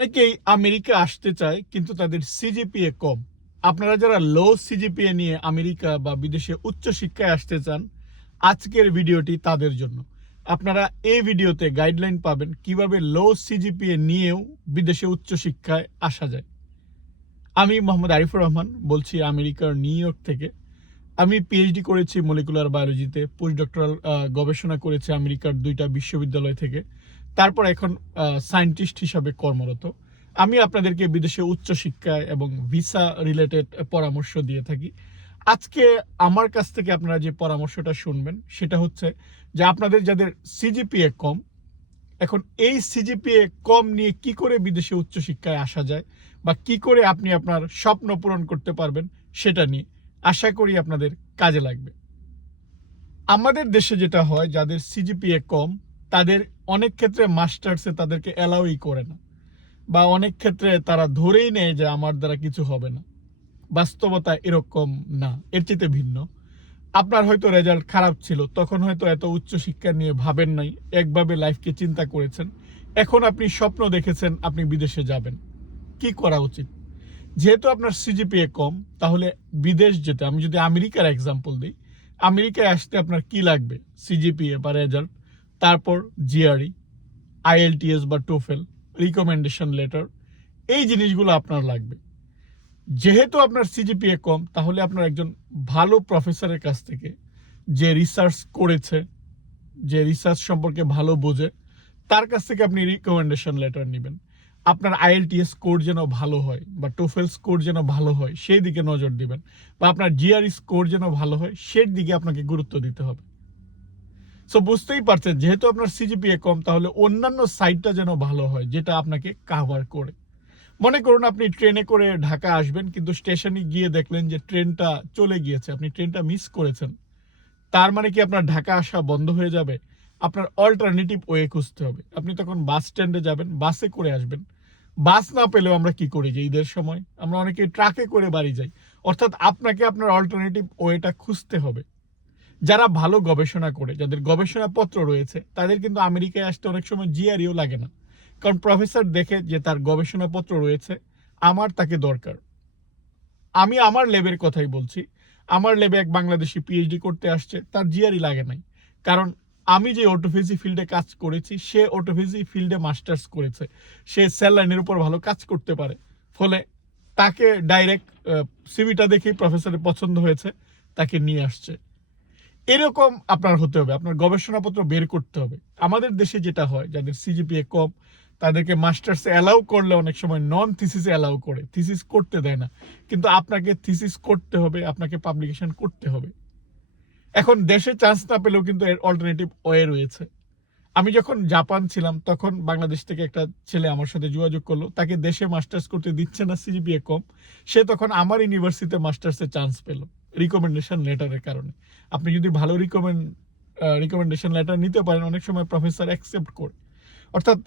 অনেকেই আমেরিকা আসতে চায়, কিন্তু তাদের সিজিপিএ কম। আপনারা যারা লো সিজিপিএ নিয়ে আমেরিকা বা বিদেশে উচ্চ শিক্ষায় আসতে চান, আজকের ভিডিওটি তাদের জন্য। আপনারা এই ভিডিওতে গাইডলাইন পাবেন কীভাবে লো সিজিপিএ নিয়েও বিদেশে উচ্চ শিক্ষায় আসা যায়। আমি মোহাম্মদ আরিফুর রহমান বলছি আমেরিকার নিউ ইয়র্ক থেকে। আমি পিএইচডি করেছি মলিকুলার বায়োলজিতে পোস্ট ডক্টরাল গবেষণা করেছি আমেরিকার দুইটা বিশ্ববিদ্যালয় থেকে। তারপর এখন সায়েন্টিস্ট হিসাবে কর্মরত। আমি আপনাদেরকে বিদেশে উচ্চশিক্ষায় এবং ভিসা রিলেটেড পরামর্শ দিয়ে থাকি। আজকে আমার কাছ থেকে আপনারা যে পরামর্শটা শুনবেন, সেটা হচ্ছে যে আপনাদের যাদের সিজিপিএ কম, এখন এই সিজিপিএ কম নিয়ে কি করে বিদেশে উচ্চশিক্ষায় আসা যায় বা কি করে আপনি আপনার স্বপ্ন পূরণ করতে পারবেন, সেটা নিয়ে আশা করি আপনাদের কাজে লাগবে। আমাদের দেশে যেটা হয়, যাদের সিজিপিএ কম, তাদের অনেক ক্ষেত্রে মাস্টার্সে তাদেরকে অ্যালাউই করে না। বা অনেক ক্ষেত্রে তারা ধরেই নেয় যে আমার দ্বারা কিছু হবে না। বাস্তবতা এরকম না। এর চেয়ে ভিন্ন। আপনার হয়তো রেজাল্ট খারাপ ছিল, তখন হয়তো এত উচ্চ শিক্ষা নিয়ে ভাবেন নাই, একভাবে লাইফকে চিন্তা করেছেন। এখন আপনি স্বপ্ন দেখেছেন, আপনি বিদেশে যাবেন। কি করা উচিত? যেহেতু আপনার সিজিপিএ কম, তাহলে বিদেশ যেতে, আমি যদি আমেরিকার এক্সাম্পল দিই, আমেরিকায় আসতে আপনার কি লাগবে? সিজিপিএ বা রেজাল্ট তারপর জিআরই আইএলটিএস বা টোফেল রিকমেন্ডেশন লেটার এই জিনিসগুলো আপনার লাগবে। যেহেতু আপনার সিজিপিএ কম, তাহলে আপনার একজন ভালো প্রফেসরের কাছ থেকে যে রিসার্চ করেছে, যে রিসার্চ সম্পর্কে ভালো বোঝে, তার কাছ থেকে আপনি রিকমেন্ডেশন লেটার নেবেন। আপনার আইএলটিএস স্কোর যেন ভালো হয় বা টোফেল স্কোর যেন ভালো হয়, সেই দিকে নজর দিবেন। বা আপনার জিআরই স্কোর যেন ভালো হয় সেই দিকে আপনাকে গুরুত্ব দিতে হবে। সো বুঝতেই পারছেন, যেহেতু আপনার সিজিপিএ কম, তাহলে অন্যান্য সাইডটা যেন ভালো হয়, যেটা আপনাকে কাভার করে। মনে করুন আপনি ট্রেনে করে ঢাকা আসবেন, কিন্তু স্টেশনে গিয়ে দেখলেন যে ট্রেনটা চলে গিয়েছে, আপনি ট্রেনটা মিস করেছেন। তার মানে কি আপনার ঢাকা আসা বন্ধ হয়ে যাবে? আপনার অল্টারনেটিভ ওয়ে খুঁজতে হবে। আপনি তখন বাস স্ট্যান্ডে যাবেন বাসে করে আসবেন। বাস না পেলেও আমরা কি করি যে ঈদের সময়? আমরা অনেকে ট্রাকে করে বাড়ি যাই। অর্থাৎ আপনাকে আপনার অল্টারনেটিভ ওয়েটা খুঁজতে হবে। যারা ভালো গবেষণা করে, যাদের গবেষণাপত্র রয়েছে, তাদের কিন্তু আমেরিকায় আসতে অনেক সময় জিআরইও লাগে না। কারণ প্রফেসর দেখে যে তার গবেষণাপত্র রয়েছে, আমার তাকে দরকার। আমি আমার লেবের কথাই বলছি। আমার লেবে এক বাংলাদেশি পিএইচডি করতে আসছে, তার জিআরই লাগে নাই। কারণ আমি যে অটোফিজি ফিল্ডে কাজ করেছি, সে অটোফিজি ফিল্ডে মাস্টার্স করেছে। সে সেল লাইনের উপর ভালো কাজ করতে পারে। ফলে তাকে ডাইরেক্ট সিভিটা দেখেই প্রফেসরের পছন্দ হয়েছে, তাকে নিয়ে আসছে। এরকম আপনার হতে হবে, আপনার গবেষণাপত্র বের করতে হবে। আমাদের দেশে যেটা হয়, যাদের সিজিপিএ কম, তাদেরকে মাস্টার্স অ্যালাউ করলে অনেক সময় নন থিসিস অ্যালাউ করে থিসিস করতে দেয় না। কিন্তু আপনাকে থিসিস করতে হবে, আপনাকে পাবলিকেশন করতে হবে। এখন দেশে চান্স না পেলেও কিন্তু এর অল্টারনেটিভ ওয়ে রয়েছে। আমি যখন জাপান ছিলাম, তখন বাংলাদেশ থেকে একটা ছেলে আমার সাথে যোগাযোগ করল, তাকে দেশে মাস্টার্স করতে দিচ্ছে না সিজিপিএ কম। সে তখন আমার ইউনিভার্সিটিতে মাস্টার্সে চান্স পেল। রিকমেন্ডেশন লেটারের কারণে। আপনি যদি ভালো রিকমেন্ড রিকমেন্ডেশন লেটার নিতে পারেন, অনেক সময় প্রফেসর অ্যাকসেপ্ট করে। অর্থাৎ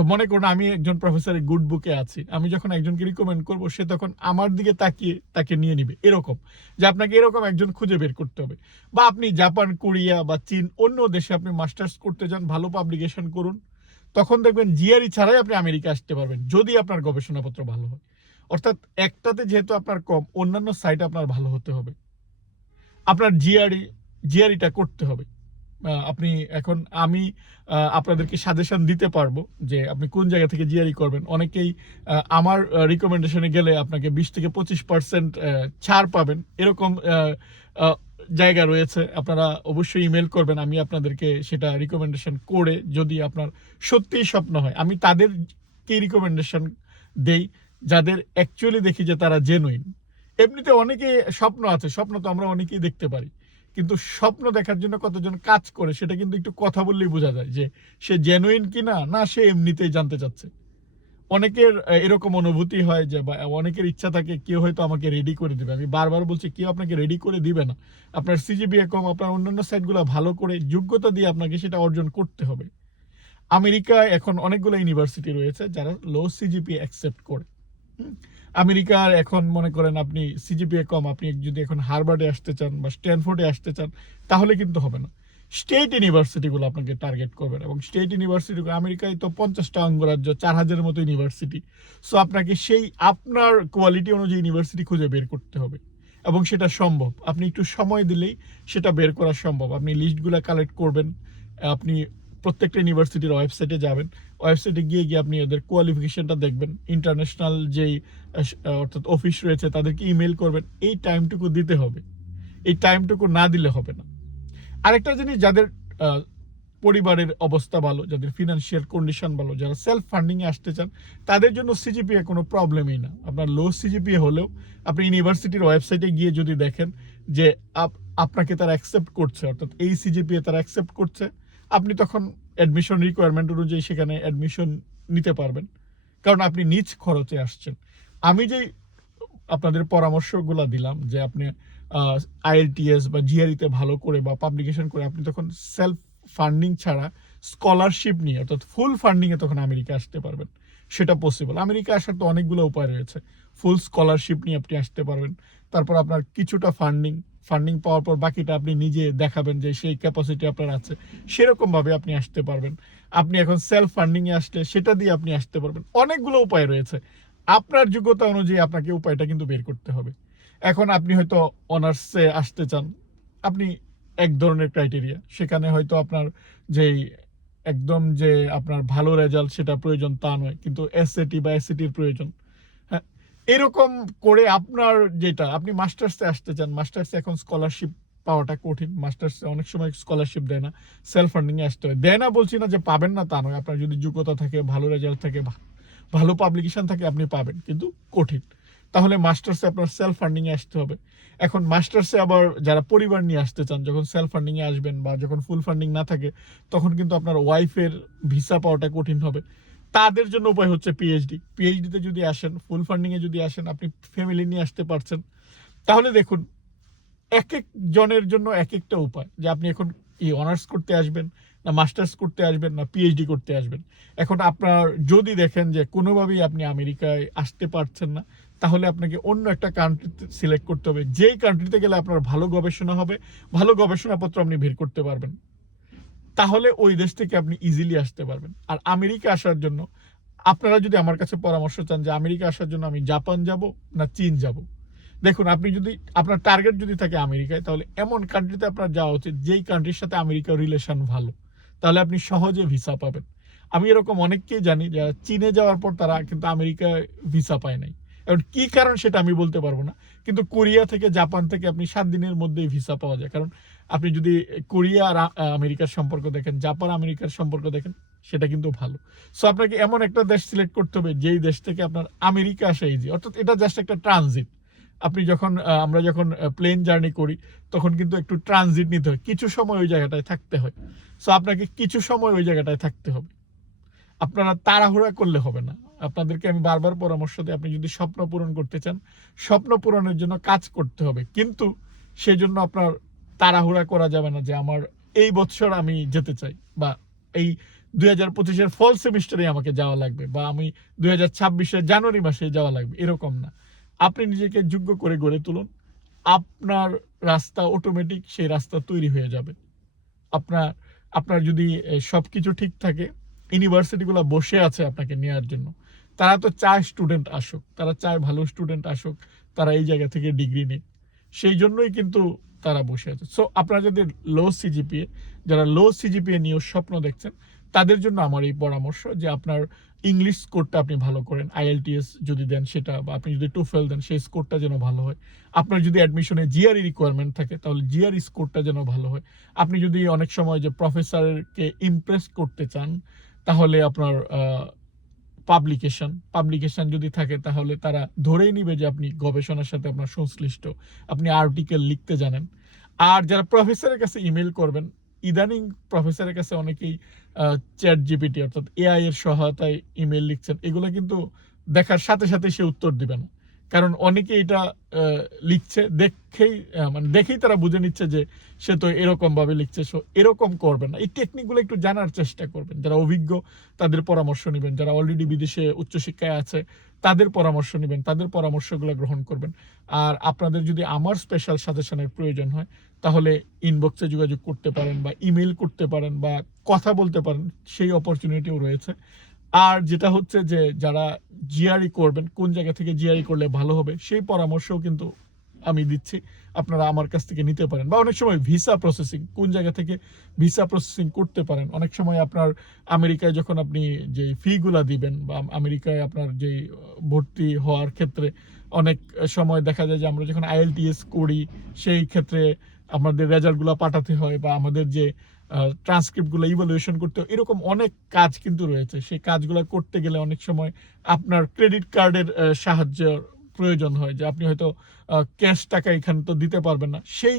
মনে করুন আমি একজন প্রফেসরের গুড বুকে আছি। আমি যখন একজনকে রিকমেন্ড করব, সে তখন আমার দিকে তাকিয়ে, তাকে নিয়ে নিবে। এরকম। যে আপনাকে এরকম একজন খুঁজে বের করতে হবে। বা আপনি জাপান, কোরিয়া বা চীন, অন্য দেশে আপনি মাস্টার্স করতে যান, ভালো পাবলিকেশন করুন, তখন দেখবেন জিআরই ছাড়াই আপনি আমেরিকা আসতে পারবেন, যদি আপনার গবেষণাপত্র ভালো হয়। অর্থাৎ একটাতে যেহেতু আপনার কম, অন্যান্য সাইটে আপনার ভালো হতে হবে। আপনার জিআরই জিআরইটা করতে হবে। আপনি এখন আমি আপনাদেরকে সাজেশন দিতে পারব যে আপনি কোন জায়গা থেকে জিআরই করবেন। অনেকেই আমার রিকমেন্ডেশনে গেলে আপনাকে বিশ থেকে পঁচিশ পার্সেন্ট ছাড় পাবেন। এরকম জায়গা রয়েছে। আপনারা অবশ্যই ইমেল করবেন, আমি আপনাদেরকে সেটা রিকমেন্ডেশন করে যদি আপনার সত্যিই স্বপ্ন হয়। আমি তাদেরকে রিকমেন্ডেশন দেই যাদের অ্যাকচুয়ালি দেখি যে তারা জেনুইন এমনিতে অনেকে স্বপ্ন আছে, স্বপ্ন তো আমরা অনেকেই দেখতে পারি। কিন্তু স্বপ্ন দেখার জন্য কতজন কাজ করে, সেটা কিন্তু একটু কথা বললেই বোঝা যায় যে সে জেনুইন কি না না সে এমনিতেই জানতে চাচ্ছে। অনেকের এরকম অনুভূতি হয় যে অনেকের ইচ্ছা থাকে কেউ হয়তো আমাকে রেডি করে দিবে। আমি বারবার বলছি, কেউ আপনাকে রেডি করে দিবে না। আপনার সিজিবিএ কম, আপনার অন্যান্য সাইটগুলো ভালো করে যোগ্যতা দিয়ে আপনাকে সেটা অর্জন করতে হবে। আমেরিকায় এখন অনেকগুলো ইউনিভার্সিটি রয়েছে যারা লো সিজিপি অ্যাকসেপ্ট করে। আমেরিকার এখন মনে করেন আপনি সিজিপিএ কম, আপনি যদি এখন হারবার্ডে আসতে চান বা স্ট্যানফোর্ডে আসতে চান, তাহলে কিন্তু হবে না। স্টেট ইউনিভার্সিটিগুলো আপনাকে টার্গেট করবেন এবং স্টেট ইউনিভার্সিটি আমেরিকায় তো পঞ্চাশটা অঙ্গরাজ্য, চার হাজারের মতো ইউনিভার্সিটি। সো আপনাকে সেই আপনার কোয়ালিটি অনুযায়ী ইউনিভার্সিটি খুঁজে বের করতে হবে, এবং সেটা সম্ভব। আপনি একটু সময় দিলেই সেটা বের করা সম্ভব। আপনি লিস্টগুলো কালেক্ট করবেন, আপনি প্রত্যেকটা ইউনিভার্সিটির ওয়েবসাইটে যাবেন। ওয়েবসাইটে গিয়ে গিয়ে আপনি ওদের কোয়ালিফিকেশনটা দেখবেন। ইন্টারন্যাশনাল যেই অর্থাৎ অফিস রয়েছে, তাদেরকে ইমেল করবেন। এই টাইমটুকু দিতে হবে। এই টাইমটুকু না দিলে হবে না। আরেকটা জিনিস, যাদের পরিবারের অবস্থা ভালো, যাদের ফিনান্সিয়াল কন্ডিশন ভালো, যারা সেলফ ফান্ডিংয়ে আসতে চান, তাদের জন্য সিজিপিএ কোনো প্রবলেমই না। আপনার লো সিজিপিএ হলেও আপনি ইউনিভার্সিটির ওয়েবসাইটে গিয়ে যদি দেখেন যে আপ- আপনাকে তারা অ্যাকসেপ্ট করছে, অর্থাৎ এই সিজিপিএ তারা অ্যাকসেপ্ট করছে আপনি তখন অ্যাডমিশন রিকোয়ারমেন্ট অনুযায়ী সেখানে অ্যাডমিশন নিতে পারবেন। কারণ আপনি নিজ খরচে আসছেন। আমি যেই আপনাদের পরামর্শগুলো দিলাম যে আপনি আইএলটিএস বা জিআরিতে ভালো করে বা পাবলিকেশন করে আপনি তখন সেলফ ফান্ডিং ছাড়া স্কলারশিপ নিয়ে, অর্থাৎ ফুল ফান্ডিংয়ে তখন আমেরিকা আসতে পারবেন। সেটা পসিবল আমেরিকা আসার তো অনেকগুলো উপায় রয়েছে। ফুল স্কলারশিপ নিয়ে আপনি আসতে পারবেন। তারপর আপনার কিছুটা ফান্ডিং ফান্ডিং পাওয়ার পর বাকিটা আপনি নিজে দেখাবেন যে সেই ক্যাপাসিটি আপনার আছে। সেরকমভাবে আপনি আসতে পারবেন। আপনি এখন সেলফ ফান্ডিংয়ে আসলে সেটা দিয়ে আপনি আসতে পারবেন। অনেকগুলো উপায় রয়েছে। আপনার যোগ্যতা অনুযায়ী আপনাকে উপায়টা কিন্তু বের করতে হবে। এখন আপনি হয়তো অনার্সে আসতে চান। আপনি এক ধরনের ক্রাইটেরিয়া সেখানে হয়তো আপনার যেই একদম যে আপনার ভালো রেজাল্ট সেটা প্রয়োজন তা নয়। কিন্তু এসএটি বা এসিটির প্রয়োজন। এরকম করে আপনার যেটা, আপনি মাস্টার্সে আসতে চান মাস্টার্সে এখন স্কলারশিপ পাওয়াটা কঠিন মাস্টার্সে অনেক সময় স্কলারশিপ দেয় না সেলফ ফান্ডিংয়ে আসতে হয়। দেয় না বলছি না যে পাবেন না তা নয়, আপনার যদি যোগ্যতা থাকে, ভালো রেজাল্ট থাকে ভালো পাবলিকেশন থাকে, আপনি পাবেন, কিন্তু কঠিন। তাহলে মাস্টার্সে আপনার সেলফ ফান্ডিংয়ে আসতে হবে। এখন মাস্টার্সে আবার যারা পরিবার নিয়ে আসতে চান, যখন সেলফ ফান্ডিংয়ে আসবেন বা যখন ফুল ফান্ডিং না থাকে, তখন কিন্তু আপনার ওয়াইফের ভিসা পাওয়াটা কঠিন হবে। তাদের জন্য উপায় হচ্ছে পিএইচডি পিএইচডিতে যদি আসেন ফুল ফান্ডিংয়ে যদি আসেন, আপনি ফ্যামিলি নিয়ে আসতে পারছেন, তাহলে দেখুন এক এক জনের জন্য এক একটা উপায়। যে আপনি এখন কি অনার্স করতে আসবেন, না মাস্টার্স করতে আসবেন, না পিএইচডি করতে আসবেন। এখন আপনার যদি দেখেন যে কোনোভাবেই আপনি আমেরিকায় আসতে পারছেন না, তাহলে আপনাকে অন্য একটা কান্ট্রি সিলেক্ট করতে হবে। যেই কান্ট্রিতে গেলে আপনার ভালো গবেষণা হবে, ভালো গবেষণাপত্র আপনি বের করতে পারবেন। তাহলে ওই দেশ থেকে আপনি ইজিলি আসতে পারবেন। আর আমেরিকা আসার জন্য, আপনারা যদি আমার কাছে পরামর্শ চান যে আমেরিকা আসার জন্য আমি জাপান যাব না চীন যাব? দেখুন, আপনি যদি, আপনার টার্গেট যদি থাকে আমেরিকায়, তাহলে এমন কান্ট্রিতে আপনার যাওয়া উচিত, যেই কান্ট্রির সাথে আমেরিকার রিলেশন ভালো। তাহলে আপনি সহজে ভিসা পাবেন। আমি এরকম অনেককেই জানি যারা চীনে যাওয়ার পর তারা কিন্তু আমেরিকায় ভিসা পায় নাই। এখন কি কারণ সেটা আমি বলতে পারব না। কিন্তু কোরিয়া থেকে জাপান থেকে আপনি সাত দিনের মধ্যেই ভিসা পাওয়া যায়। কারণ আপনি যদি কোরিয়া আর আমেরিকার সম্পর্ক দেখেন, জাপান আমেরিকার সম্পর্ক দেখেন, সেটা কিন্তু ভালো। সো আপনাকে এমন একটা দেশ সিলেক্ট করতে হবে, যেই দেশ থেকে আপনার আমেরিকা আসা ইজি অর্থাৎ এটা জাস্ট একটা ট্রানজিট আপনি যখন আমরা যখন প্লেন জার্নি করি, তখন কিন্তু একটু ট্রানজিট নিতে হয়। কিছু সময় ওই জায়গাটায় থাকতে হয়। সো আপনাকে কিছু সময় ওই জায়গাটায় থাকতে হবে। আপনারা তাড়াহুড়া করলে হবে না। আপনাদেরকে আমি বারবার পরামর্শ দিই, আপনি যদি স্বপ্ন পূরণ করতে চান, স্বপ্ন পূরণের জন্য কাজ করতে হবে। কিন্তু সেই জন্য আপনার তাড়াহুড়া করা যাবে না যে আমার এই বছর আমি যেতে চাই বা এই দুই হাজার পঁচিশের ফল সেমিস্টারে আমাকে যাওয়া লাগবে বা আমি দুই হাজার ছাব্বিশের জানুয়ারি মাসে যাওয়া লাগবে, এরকম না। আপনি নিজেকে যোগ্য করে গড়ে তুলুন। আপনার রাস্তা অটোমেটিক সেই রাস্তা তৈরি হয়ে যাবে। আপনার আপনার যদি সব কিছু ঠিক থাকে ইউনিভার্সিটিগুলো বসে আছে আপনাকে নেওয়ার জন্য। তারা তো চায় স্টুডেন্ট আসুক, তারা চায় ভালো স্টুডেন্ট আসুক, তারা এই জায়গা থেকে ডিগ্রি নিক। সেই জন্যই কিন্তু তারা বসে আছে। সো আপনারা যদি লো সিজিপিএ যারা লো সিজিপিএ নিয়েও স্বপ্ন দেখছেন, তাদের জন্য আমার এই পরামর্শ যে আপনার ইংলিশ স্কোরটা আপনি ভালো করেন। আইএলটিএস যদি দেন সেটা, বা আপনি যদি টুফেল দেন, সেই স্কোরটা যেন ভালো হয়। আপনার যদি অ্যাডমিশনে জিআরই রিকোয়ারমেন্ট থাকে, তাহলে জিআরই স্কোরটা যেন ভালো হয়। আপনি যদি অনেক সময় যে প্রফেসরকে ইমপ্রেস করতে চান, তাহলে আপনার পাবলিকেশন পাবলিকেশন যদি থাকে তাহলে তারা ধরেই নিবে যে আপনি গবেষণার সাথে আপনার সংশ্লিষ্ট। আপনি আর্টিকেল লিখতে জানেন। আর যারা প্রফেসরের কাছে ইমেল করবেন, ইদানিং প্রফেসরের কাছে অনেকেই চ্যাট জিপিটি অর্থাৎ এআই এর সহায়তায় ইমেল লিখছেন। এগুলো কিন্তু দেখার সাথে সাথে সে উত্তর দিবে না। কারণ অনেকে এটা লিখছে, দেখেই মানে দেখেই তারা বুঝে নিচ্ছে যে সে তো এরকম ভাবে লিখছে, সো এরকম করবেন না। এই টেকনিকগুলো একটু জানার চেষ্টা করবেন। যারা অভিজ্ঞ, তাদের পরামর্শ নেবেন। যারা অলরেডি বিদেশে উচ্চশিক্ষায় আছে, তাদের পরামর্শ নেবেন, তাদের পরামর্শগুলো গ্রহণ করবেন। আর আপনাদের যদি আমার স্পেশাল সাজেশনের প্রয়োজন হয়, তাহলে ইনবক্সে যোগাযোগ করতে পারেন বা ইমেল করতে পারেন বা কথা বলতে পারেন, সেই অপরচুনিটিও রয়েছে। আর যেটা হচ্ছে যে যারা জিআরই করবেন, কোন জায়গা থেকে জিআরই করলে ভালো হবে, সেই পরামর্শও কিন্তু আমি দিচ্ছি। আপনারা আমার কাছ থেকে নিতে পারেন। বা অনেক সময় ভিসা প্রসেসিং কোন জায়গা থেকে ভিসা প্রসেসিং করতে পারেন। অনেক সময় আপনার আমেরিকায় যখন আপনি যে ফিগুলা দিবেন বা আমেরিকায় আপনার যে ভর্তি হওয়ার ক্ষেত্রে অনেক সময় দেখা যায় যে আমরা যখন আইএলটিএস করি, সেই ক্ষেত্রে আমাদের রেজাল্টগুলো পাঠাতে হয় বা আমাদের যে ট্রান্সক্রিপ্টগুলো ইভ্যালুয়েশন করতে এরকম অনেক কাজ কিন্তু রয়েছে। সেই কাজগুলো করতে গেলে অনেক সময় আপনার ক্রেডিট কার্ডের সাহায্য প্রয়োজন হয় যে আপনি হয়তো ক্যাশ টাকা এখানে তো দিতে পারবেন না। সেই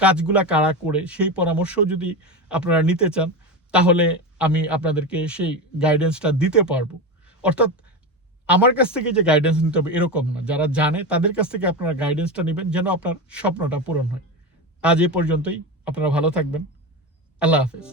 কাজগুলা কারা করে, সেই পরামর্শ যদি আপনারা নিতে চান, তাহলে আমি আপনাদেরকে সেই গাইডেন্সটা দিতে পারব। অর্থাৎ আমার কাছ থেকে যে গাইডেন্স নিতে হবে এরকম না। যারা জানে, তাদের কাছ থেকে আপনারা গাইডেন্সটা নেবেন যেন আপনার স্বপ্নটা পূরণ হয়। আজ এ পর্যন্তই। আপনারা ভালো থাকবেন। আল্লাহ হাফেজ